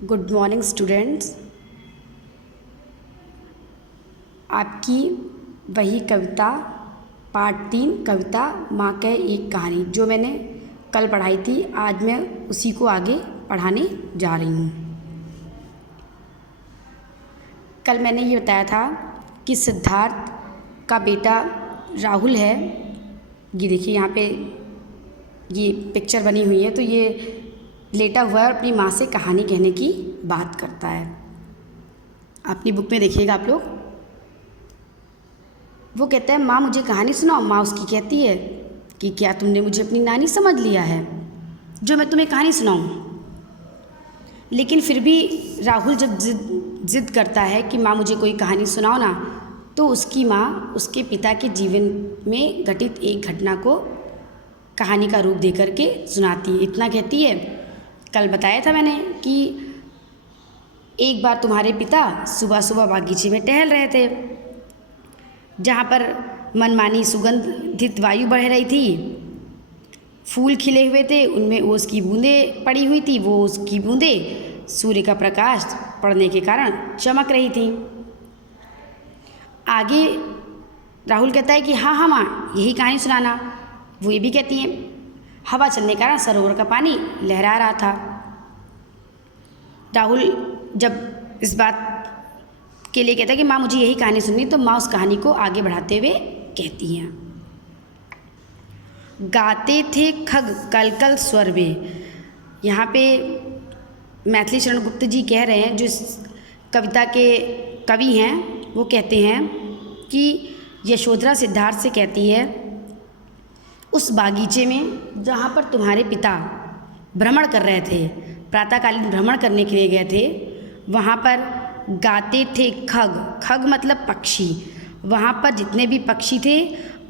Good morning students. आपकी वही कविता part 3 कविता माँ के एक कहानी जो मैंने कल पढ़ाई थी, आज मैं उसी को आगे पढ़ाने जा रही हूँ। कल मैंने ये बताया था कि सिद्धार्थ का बेटा राहुल है। ये देखिए यहाँ पे ये पिक्चर बनी हुई है, तो ये लेटा हुआ है और अपनी माँ से कहानी कहने की बात करता है। अपनी बुक में देखिएगा आप लोग। वो कहता है माँ मुझे कहानी सुनाओ। माँ उसकी कहती है कि क्या तुमने मुझे अपनी नानी समझ लिया है जो मैं तुम्हें कहानी सुनाऊं। लेकिन फिर भी राहुल जब जिद करता है कि माँ मुझे कोई कहानी सुनाओ ना, तो उसकी माँ उसके पिता के जीवन में घटित एक घटना को कहानी का रूप दे करके सुनाती है। इतना कहती है, कल बताया था मैंने कि एक बार तुम्हारे पिता सुबह सुबह बागीचे में टहल रहे थे, जहाँ पर मनमानी सुगंधित वायु बढ़ रही थी। फूल खिले हुए थे, उनमें ओस की बूंदें पड़ी हुई थी। वो ओस की बूंदें सूर्य का प्रकाश पड़ने के कारण चमक रही थी। आगे राहुल कहता है कि हाँ हाँ माँ, यही कहानी सुनाना। वो ये भी कहती हैं, हवा चलने के कारण सरोवर का पानी लहरा रहा था। राहुल जब इस बात के लिए कहता है कि माँ मुझे यही कहानी सुननी, तो माँ उस कहानी को आगे बढ़ाते हुए कहती हैं, गाते थे खग कल कल स्वर में। यहाँ पे मैथिली शरण गुप्त जी कह रहे हैं, जो इस कविता के कवि हैं, वो कहते हैं कि यशोधरा सिद्धार्थ से कहती है, उस बागीचे में जहाँ पर तुम्हारे पिता भ्रमण कर रहे थे, प्रातःकालीन भ्रमण करने के लिए गए थे, वहाँ पर गाते थे खग। खग मतलब पक्षी। वहाँ पर जितने भी पक्षी थे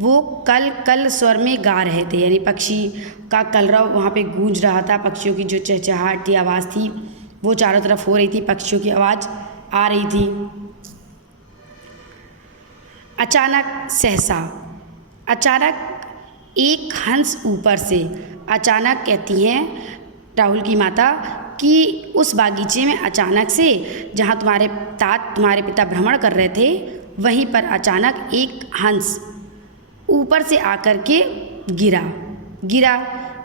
वो कल कल स्वर में गा रहे थे, यानी पक्षी का कलरव वहाँ पे गूंज रहा था। पक्षियों की जो चहचहाहट थी, आवाज़ थी, वो चारों तरफ हो रही थी, पक्षियों की आवाज़ आ रही थी। अचानक सहसा, अचानक एक हंस ऊपर से। अचानक कहती हैं राहुल की माता कि उस बागीचे में अचानक से, जहाँ तुम्हारे पिता भ्रमण कर रहे थे, वहीं पर अचानक एक हंस ऊपर से आकर के गिरा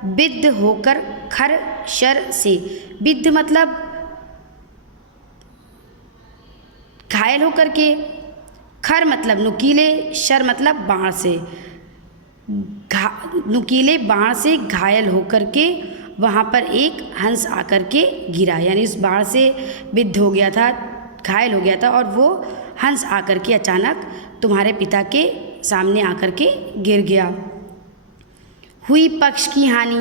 बिद्ध होकर खर शर से। बिद्ध मतलब घायल होकर के, खर मतलब नुकीले, शर मतलब बाण से। नुकीले बाण से घायल होकर के वहाँ पर एक हंस आकर के गिरा, यानी उस बाण से बिद्ध हो गया था, घायल हो गया था, और वो हंस आकर के अचानक तुम्हारे पिता के सामने आकर के गिर गया। हुई पक्ष की हानि।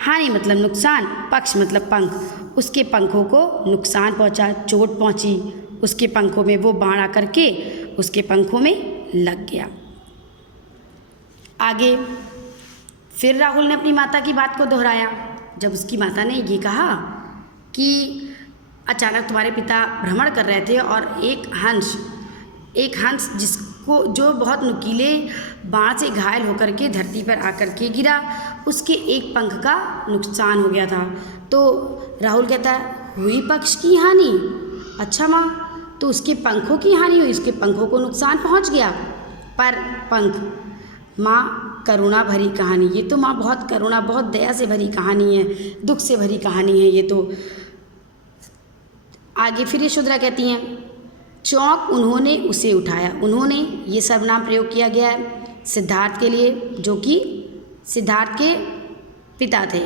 हानि मतलब नुकसान, पक्ष मतलब पंख। उसके पंखों को नुकसान पहुंचा, चोट पहुंची। उसके पंखों में वो बाण आकर के उसके पंखों में लग गया। आगे फिर राहुल ने अपनी माता की बात को दोहराया। जब उसकी माता ने ये कहा कि अचानक तुम्हारे पिता भ्रमण कर रहे थे और एक हंस जो बहुत नुकीले बाण से घायल होकर के धरती पर आकर के गिरा, उसके एक पंख का नुकसान हो गया था। तो राहुल कहता है, हुई पक्ष की हानि। अच्छा माँ, तो उसके पंखों की हानि हुई, उसके पंखों को नुकसान पहुँच गया। पर पंख, माँ करुणा भरी कहानी। ये तो माँ बहुत करुणा, बहुत दया से भरी कहानी है, दुख से भरी कहानी है ये तो। आगे फिर यशोधरा कहती हैं, चौंक उन्होंने उसे उठाया। उन्होंने ये सर्वनाम प्रयोग किया गया है सिद्धार्थ के लिए, जो कि सिद्धार्थ के पिता थे।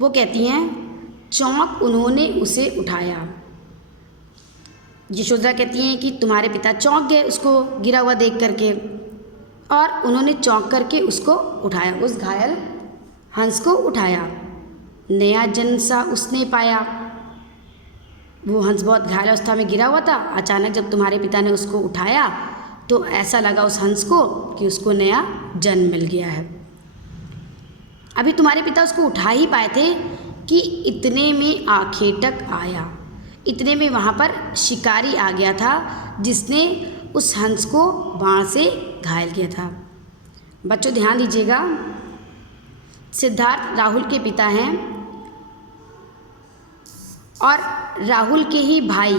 वो कहती हैं, चौंक उन्होंने उसे उठाया। यशोधरा कहती हैं कि तुम्हारे पिता चौंक गए उसको गिरा हुआ देख करके, और उन्होंने चौंक करके उसको उठाया, उस घायल हंस को उठाया। नया जन्म सा उसने पाया। वो हंस बहुत घायल अवस्था में गिरा हुआ था। अचानक जब तुम्हारे पिता ने उसको उठाया तो ऐसा लगा उस हंस को कि उसको नया जन्म मिल गया है। अभी तुम्हारे पिता उसको उठा ही पाए थे कि इतने में आखेटक आया। इतने में वहाँ पर शिकारी आ गया था, जिसने उस हंस को बाण से घायल किया था। बच्चों ध्यान दीजिएगा, सिद्धार्थ राहुल के पिता हैं। और राहुल के ही भाई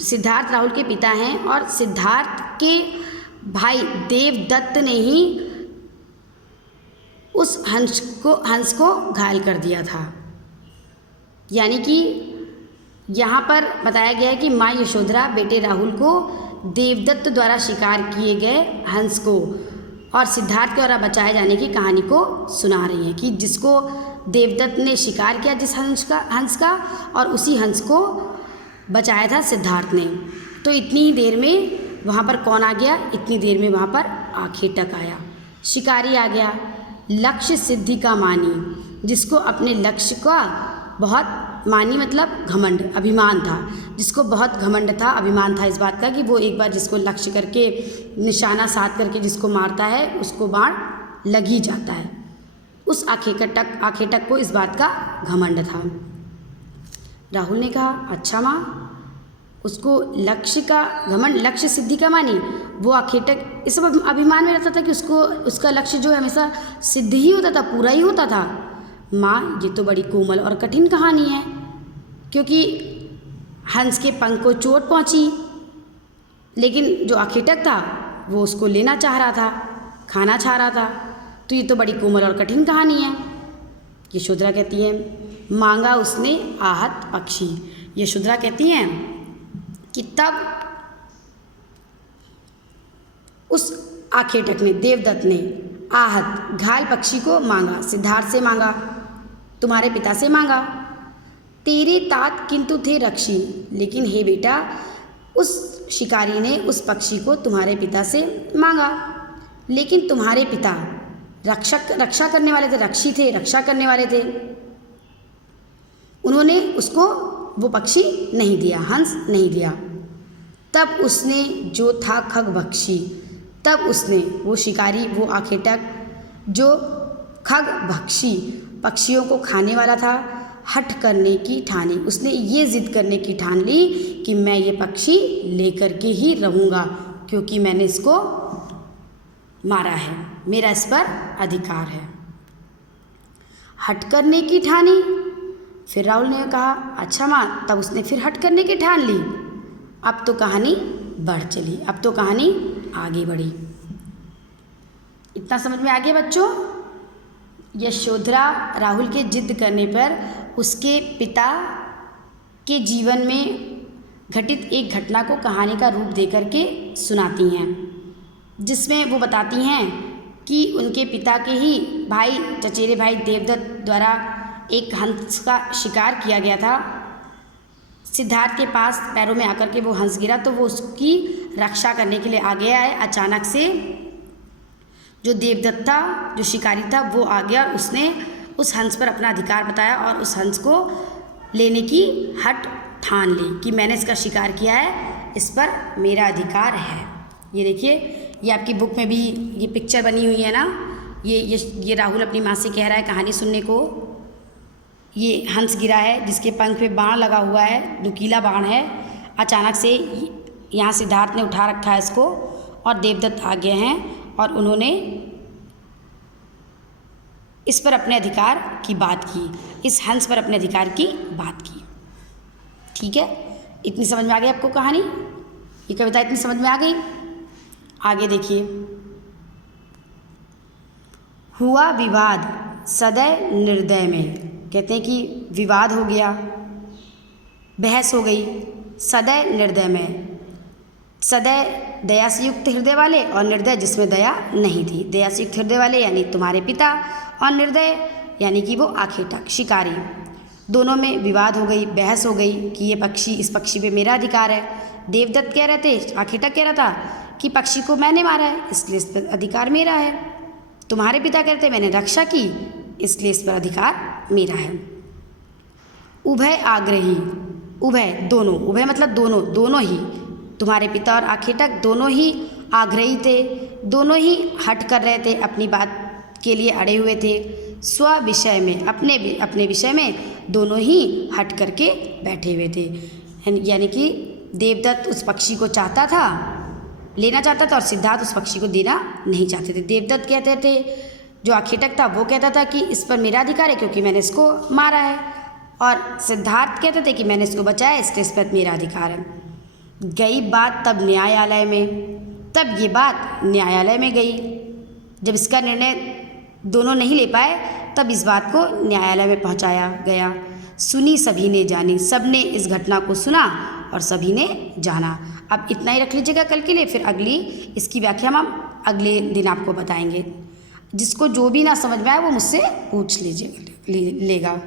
सिद्धार्थ राहुल के पिता हैं और सिद्धार्थ के भाई देवदत्त ने ही उस हंस को घायल कर दिया था। यानी कि यहाँ पर बताया गया है कि माँ यशोधरा बेटे राहुल को देवदत्त द्वारा शिकार किए गए हंस को और सिद्धार्थ के द्वारा बचाए जाने की कहानी को सुना रही हैं कि जिसको देवदत्त ने शिकार किया जिस हंस का और उसी हंस को बचाया था सिद्धार्थ ने। तो इतनी ही देर में वहाँ पर कौन आ गया? इतनी देर में वहाँ पर आखेटक आया, शिकारी आ गया, लक्ष्य सिद्धि का मानी, जिसको अपने लक्ष्य का बहुत मानी मतलब घमंड, अभिमान था, जिसको बहुत घमंड था, अभिमान था इस बात का कि वो एक बार जिसको लक्ष्य करके निशाना साध करके जिसको मारता है उसको बाण लग ही जाता है। उस आखेटक को इस बात का घमंड था। राहुल ने कहा अच्छा माँ, उसको लक्ष्य का घमंड, लक्ष्य सिद्धि का मानी, वो आखेटक इस सब अभिमान में रहता था कि उसका लक्ष्य जो है हमेशा सिद्ध ही होता था, पूरा ही होता था। माँ ये तो बड़ी कोमल और कठिन कहानी है, क्योंकि हंस के पंख को चोट पहुँची, लेकिन जो आखेटक था वो उसको लेना चाह रहा था, खाना चाह रहा था, तो ये तो बड़ी कोमल और कठिन कहानी है। यशोधरा कहती है मांगा उसने आहत पक्षी। यशोधरा कहती हैं कि तब उस आखेटक ने, देवदत्त ने आहत घायल पक्षी को मांगा, सिद्धार्थ से मांगा, तुम्हारे पिता से मांगा। तेरे तात किंतु थे रक्षी, लेकिन हे बेटा उस शिकारी ने उस पक्षी को तुम्हारे पिता से मांगा, लेकिन तुम्हारे पिता रक्षा करने वाले थे, रक्षी थे, रक्षा करने वाले थे, उन्होंने उसको वो पक्षी नहीं दिया, हंस नहीं दिया। तब उसने जो था खग भक्षी, तब उसने वो शिकारी, वो आखेटक जो खग भक्षी पक्षियों को खाने वाला था, हट करने की ठानी, उसने ये जिद करने की ठान ली कि मैं ये पक्षी लेकर के ही रहूँगा, क्योंकि मैंने इसको मारा है, मेरा इस पर अधिकार है। हट करने की ठानी। फिर राहुल ने कहा अच्छा माँ, तब उसने फिर हट करने की ठान ली। अब तो कहानी बढ़ चली, अब तो कहानी आगे बढ़ी। इतना समझ में आ गया बच्चों? यशोधरा राहुल के जिद करने पर उसके पिता के जीवन में घटित एक घटना को कहानी का रूप देकर के सुनाती हैं, जिसमें वो बताती हैं कि उनके पिता के ही भाई, चचेरे भाई देवदत्त द्वारा एक हंस का शिकार किया गया था। सिद्धार्थ के पास पैरों में आकर के वो हंस गिरा, तो वो उसकी रक्षा करने के लिए आ गया है। अचानक से जो देवदत्त था, जो शिकारी था, वो आ गया और उसने उस हंस पर अपना अधिकार बताया और उस हंस को लेने की हट ठान ली कि मैंने इसका शिकार किया है, इस पर मेरा अधिकार है। ये देखिए, ये आपकी बुक में भी ये पिक्चर बनी हुई है ना, ये राहुल अपनी माँ से कह रहा है कहानी सुनने को। ये हंस गिरा है जिसके पंख पे बाण लगा हुआ है, नुकीला बाण है। अचानक से यहाँ सिद्धार्थ ने उठा रखा है इसको और देवदत्त आ गए हैं और उन्होंने इस पर अपने अधिकार की बात की, इस हंस पर अपने अधिकार की बात की। ठीक है, इतनी समझ में आ गई आपको कहानी? ये कविता इतनी समझ में आ गई? आगे देखिए, हुआ विवाद सदैव निर्दय में। कहते हैं कि विवाद हो गया, बहस हो गई सदैव निर्दय में। सदैव दया से युक्त हृदय वाले और निर्दय जिसमें दया नहीं थी। दया से युक्त हृदय वाले यानी तुम्हारे पिता, और निर्दय यानी कि वो आखेटक शिकारी, दोनों में विवाद हो गई, बहस हो गई कि ये पक्षी, इस पक्षी पे मेरा अधिकार है। देवदत्त कह रहे थे, आखेटक कह रहा था कि पक्षी को मैंने मारा है इसलिए इस पर अधिकार मेरा है। तुम्हारे पिता कहते मैंने रक्षा की इसलिए इस पर अधिकार मेरा है। उभय आग्रही, उभय दोनों, उभय मतलब दोनों, दोनों ही, तुम्हारे पिता और आखेटक दोनों ही आग्रही थे, दोनों ही हट कर रहे थे, अपनी बात के लिए अड़े हुए थे। स्व विषय में, अपने विषय में दोनों ही हट करके बैठे हुए थे। यानी कि देवदत्त उस पक्षी को चाहता था, लेना चाहता था, और सिद्धार्थ उस पक्षी को देना नहीं चाहते थे। देवदत्त कहते थे जो आखेटक था वो कहता था कि इस पर मेरा अधिकार है क्योंकि मैंने इसको मारा है, और सिद्धार्थ कहते थे कि मैंने इसको बचाया इसलिए इस पर मेरा अधिकार है। गई बात तब न्यायालय में, तब ये बात न्यायालय में गई। जब इसका निर्णय दोनों नहीं ले पाए तब इस बात को न्यायालय में पहुंचाया गया। सुनी सभी ने जानी, सब ने इस घटना को सुना और सभी ने जाना। अब इतना ही रख लीजिएगा कल के लिए, फिर अगली इसकी व्याख्या हम अगले दिन आपको बताएंगे। जिसको जो भी ना समझ में आए वो मुझसे पूछ लीजिएगा लेगा।